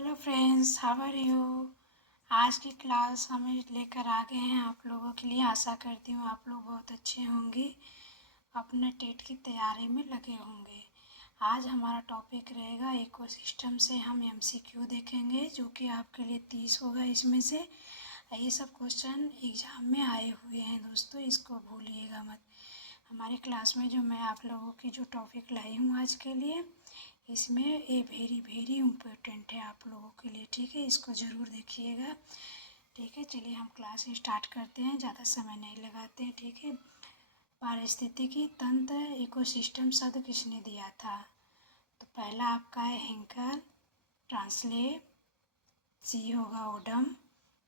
Hello friends, how are you. आज की class हम लेकर आ गए हैं आप लोगों के लिए। आशा करती हूँ आप लोग बहुत अच्छे होंगे, अपने टेट की तैयारी में लगे होंगे। आज हमारा टॉपिक रहेगा इकोसिस्टम से हम एमसीक्यू देखेंगे, जो कि आपके लिए 30 होगा। इसमें से ये सब क्वेश्चन एग्ज़ाम में आए हुए हैं दोस्तों, इसको भूलिएगा मत। हमारी क्लास में जो मैं आप लोगों की जो टॉपिक लाई हूँ आज के लिए, इसमें ये वेरी वेरी इम्पोर्टेंट है आप लोगों के लिए, ठीक है। इसको ज़रूर देखिएगा, ठीक है। चलिए हम क्लास स्टार्ट करते हैं, ज़्यादा समय नहीं लगाते हैं, ठीक है। पारिस्थितिकी तंत्र इकोसिस्टम शब्द किसने दिया था? तो पहला आपका है हेंकल, ट्रांसलेट, सी होगा ओडम,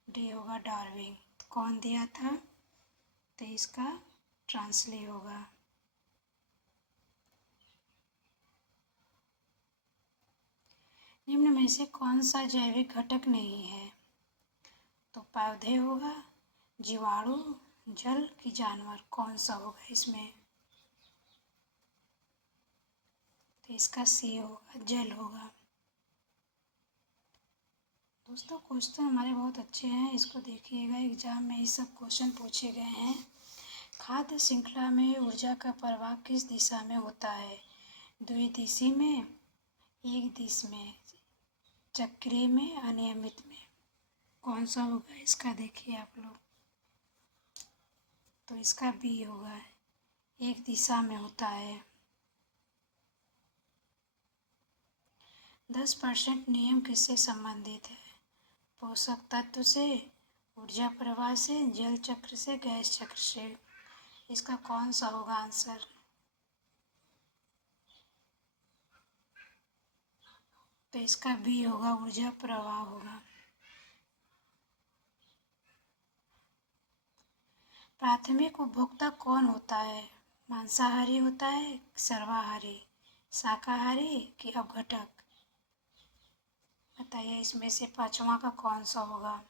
डी होगा डार्विन। तो कौन दिया था? तो इसका ट्रांसलेट होगा। निम्न में से कौन सा जैविक घटक नहीं है? तो पौधे होगा, जीवाणु, जल की जानवर, कौन सा होगा इसमें? तो इसका सी होगा, जल होगा। दोस्तों क्वेश्चन हमारे बहुत अच्छे हैं, इसको देखिएगा, एग्जाम में ये सब क्वेश्चन पूछे गए हैं। खाद्य श्रृंखला में ऊर्जा का प्रवाह किस दिशा में होता है? द्विदिशी में, एक दिश में, चक्रीय में, अनियमित में, कौन सा होगा इसका? देखिए आप लोग, तो इसका बी होगा, एक दिशा में होता है। 10% नियम किससे संबंधित है? पोषक तत्व से, ऊर्जा प्रवाह से, जल चक्र से, गैस चक्र से। इसका कौन सा होगा आंसर? तो इसका बी होगा, ऊर्जा प्रवाह होगा। प्राथमिक उपभोक्ता कौन होता है? मांसाहारी होता है, सर्वाहारी, शाकाहारी कि अपघटक? बताइए इसमें से पांचवा का कौन सा होगा?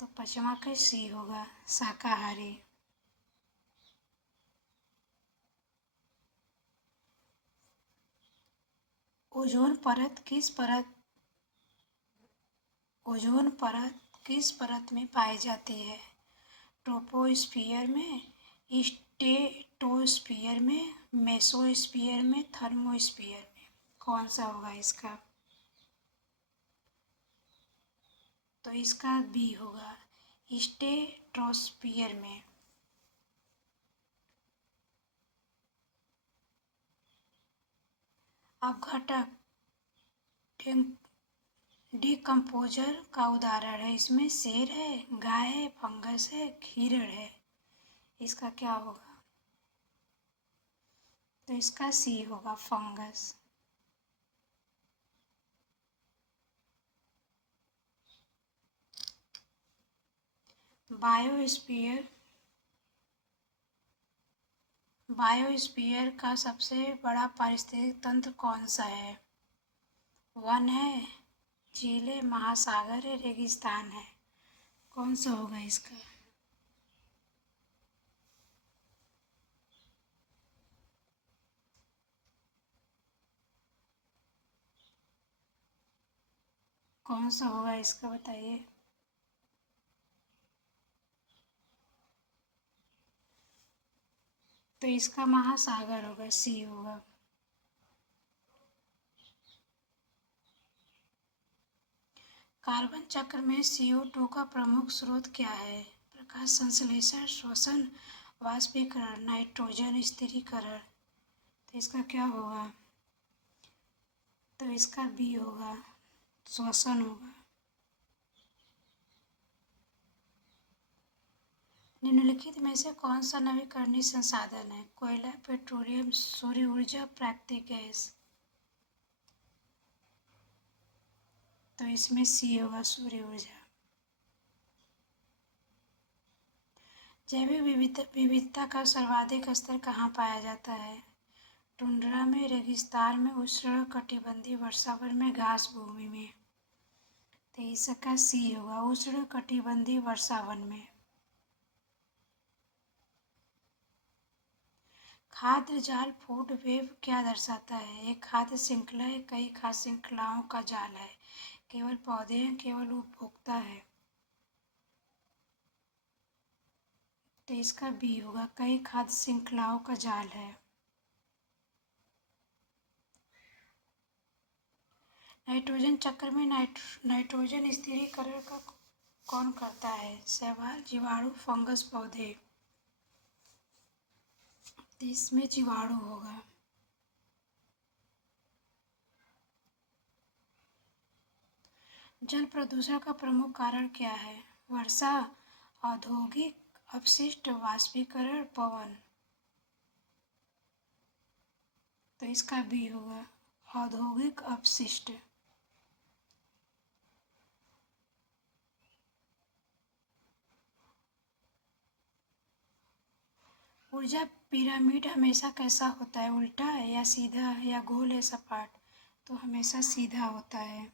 तो पांचवा का सी होगा, शाकाहारी। ओजोन परत किस परत ओजोन परत किस परत में पाई जाती है? ट्रोपोस्फियर में, स्ट्रेटोस्फियर में, मेसोस्फियर में, थर्मोस्फियर में, कौन सा होगा इसका? तो इसका बी होगा, स्ट्रेटोस्फियर में। अपघटक डिकम्पोजर का उदाहरण है, इसमें शेर है, गाय है, फंगस है, कीड़े है। इसका क्या होगा? तो इसका सी होगा, फंगस। बायोस्फीयर बायोस्फीयर का सबसे बड़ा पारिस्थितिक तंत्र कौन सा है? वन है, झील है, महासागर है, रेगिस्तान है, कौन सा होगा इसका? कौन सा होगा इसका बताइए? तो इसका महासागर होगा, सी होगा। कार्बन चक्र में CO2 का प्रमुख स्रोत क्या है? प्रकाश संश्लेषण, श्वसन, वाष्पीकरण, नाइट्रोजन स्थिरीकरण। तो इसका क्या होगा? तो इसका बी होगा, श्वसन होगा। निम्नलिखित में से कौन सा नवीकरणीय संसाधन है? कोयला, पेट्रोलियम, सूर्य ऊर्जा, प्राकृतिक गैस। तो इसमें सी होगा, सूर्य ऊर्जा। जैविक विविधता का सर्वाधिक स्तर कहाँ पाया जाता है? टुंड्रा में, रेगिस्तान में, उष्णकटिबंधीय वर्षावन में, घास भूमि में। तो इसका सी होगा, उष्णकटिबंधीय वर्षावन में। खाद्य जाल फूड वेब क्या दर्शाता है? एक खाद्य श्रृंखला है, कई खाद्य श्रृंखलाओं का जाल है, केवल पौधे हैं, केवल उपभोक्ता है। तो इसका बी होगा, कई खाद्य श्रृंखलाओं का जाल है। नाइट्रोजन चक्र में नाइट्रोजन स्थिरीकरण का कौन करता है? शैवाल, जीवाणु, फंगस, पौधे। तो इसमें जीवाणु होगा। जल प्रदूषण का प्रमुख कारण क्या है? वर्षा, औद्योगिक अपशिष्ट, वाष्पीकरण, पवन। तो इसका बी होगा, औद्योगिक अपशिष्ट। ऊर्जा पिरामिड हमेशा कैसा होता है? उल्टा या सीधा या गोल या सपाट? तो हमेशा सीधा होता है।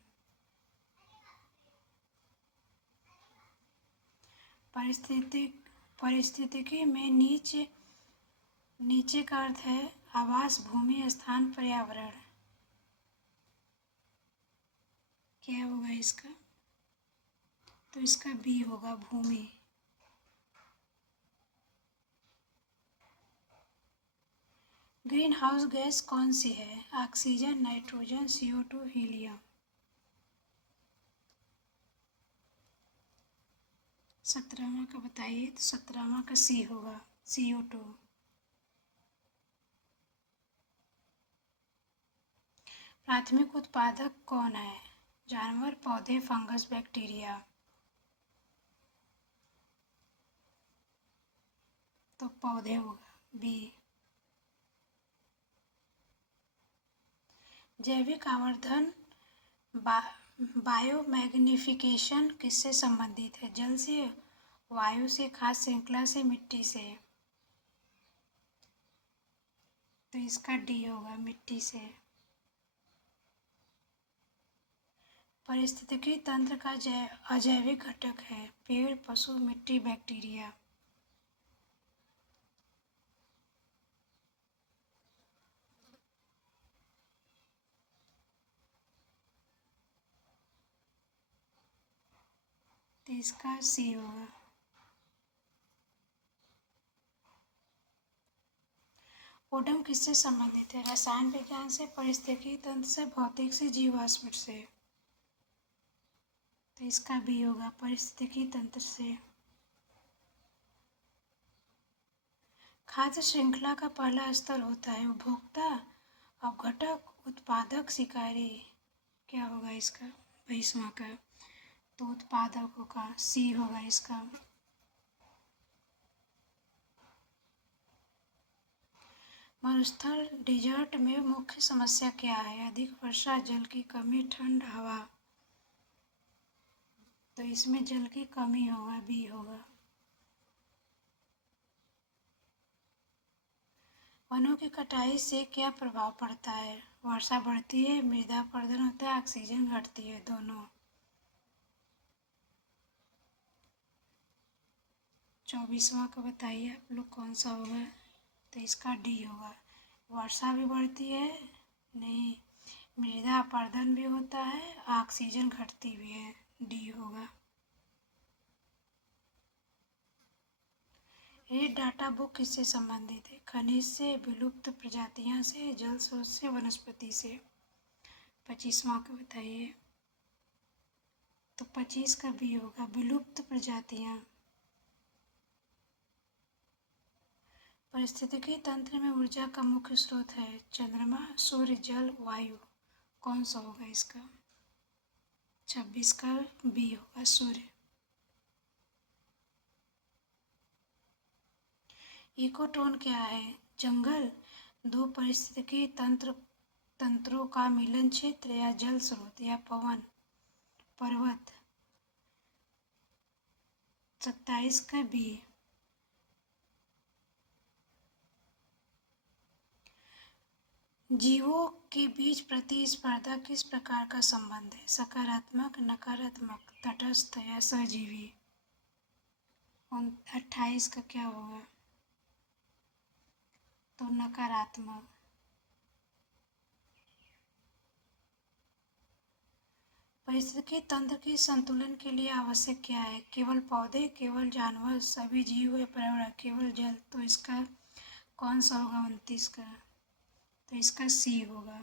पारिस्थितिकी में नीचे का अर्थ है आवास, भूमि, स्थान, पर्यावरण। क्या होगा इसका? तो इसका बी होगा, भूमि। ग्रीन हाउस गैस कौन सी है? Oxygen, nitrogen, CO2, helium. 17वां का बताइए। तो 17वां का सी होगा, CO2। प्राथमिक उत्पादक कौन है? जानवर, पौधे, फंगस, बैक्टीरिया। तो पौधे होगा, बी। जैविक आवर्धन बायोमैग्निफिकेशन किससे संबंधित है? जल से, वायु से, खाद्य श्रृंखला से, मिट्टी से। तो इसका डी होगा, मिट्टी से। पारिस्थितिकी तंत्र का अजैविक घटक है? पेड़, पशु, मिट्टी, बैक्टीरिया। तो इसका सी होगा। ओडम किससे संबंधित है? रसायन विज्ञान से, पारिस्थितिकी तंत्र से, भौतिक से, जीवाश्म से। तो इसका भी होगा, पारिस्थितिकी तंत्र से। खाद्य श्रृंखला का पहला स्तर होता है उपभोक्ता, अपघटक, उत्पादक, शिकारी। क्या होगा इसका? 22वां का। तो उत्पादकों का सी होगा इसका। मरुस्थल डेजर्ट में मुख्य समस्या क्या है? अधिक वर्षा, जल की कमी, ठंड, हवा। तो इसमें जल की कमी होगा, बी होगा। वनों की कटाई से क्या प्रभाव पड़ता है? वर्षा बढ़ती है, मृदा अपरदन होता है, ऑक्सीजन घटती है, दोनों। 24वां का बताइए आप लोग कौन सा होगा? तो इसका डी होगा, वर्षा भी बढ़ती है, नहीं, मृदा अपरदन भी होता है, ऑक्सीजन घटती भी है, डी होगा। रेड डाटा बुक किससे संबंधित है? खनिज से, विलुप्त प्रजातियां से, जल स्रोत से, वनस्पति से। 25वां का बताइए। तो 25 का बी होगा, विलुप्त प्रजातियां। पारिस्थितिकी तंत्र में ऊर्जा का मुख्य स्रोत है? चंद्रमा, सूर्य, जल, वायु। कौन सा होगा इसका? 26 का बी होगा, सूर्य। इकोटोन क्या है? जंगल, दो पारिस्थितिकी तंत्रों का मिलन क्षेत्र, या जल स्रोत, या पवन, पर्वत। 27 का बी। जीवों के बीच प्रतिस्पर्धा किस प्रकार का संबंध है? सकारात्मक, नकारात्मक, तटस्थ, या सहजीवी। 28 का क्या होगा? तो नकारात्मक। पारिस्थितिकी तंत्र के संतुलन के लिए आवश्यक क्या है? केवल पौधे, केवल जानवर, सभी जीव या पर्यावरण, केवल जल? तो इसका कौन सा होगा 29 का? तो इसका सी होगा।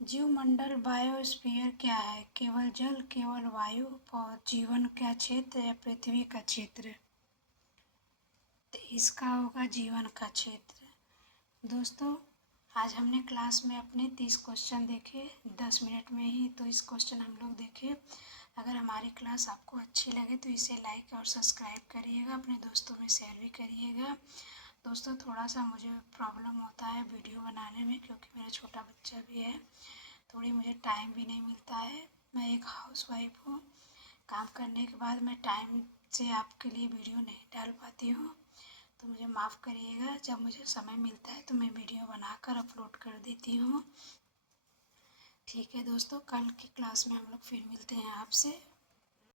जीवमंडल बायोस्फीयर क्या है? केवल जल, केवल वायु, और जीवन का क्षेत्र या पृथ्वी का क्षेत्र? तो इसका होगा जीवन का क्षेत्र। दोस्तों, आज हमने क्लास में अपने 30 क्वेश्चन देखे 10 मिनट में ही। तो इस क्वेश्चन हम लोग देखे। अगर हमारी क्लास आपको अच्छी लगे तो इसे लाइक और सब्सक्राइब करिएगा, अपने दोस्तों में शेयर भी करिएगा। दोस्तों, थोड़ा सा मुझे प्रॉब्लम होता है वीडियो बनाने में, क्योंकि मेरा छोटा बच्चा भी है, थोड़ी मुझे टाइम भी नहीं मिलता है। मैं एक हाउसवाइफ हूँ। काम करने के बाद मैं टाइम से आपके लिए वीडियो नहीं डाल पाती हूँ, तो मुझे माफ़ करिएगा। जब मुझे समय मिलता है तो मैं वीडियो बनाकर अपलोड कर देती हूँ। ठीक है दोस्तों, कल की क्लास में हम लोग फिर मिलते हैं आपसे।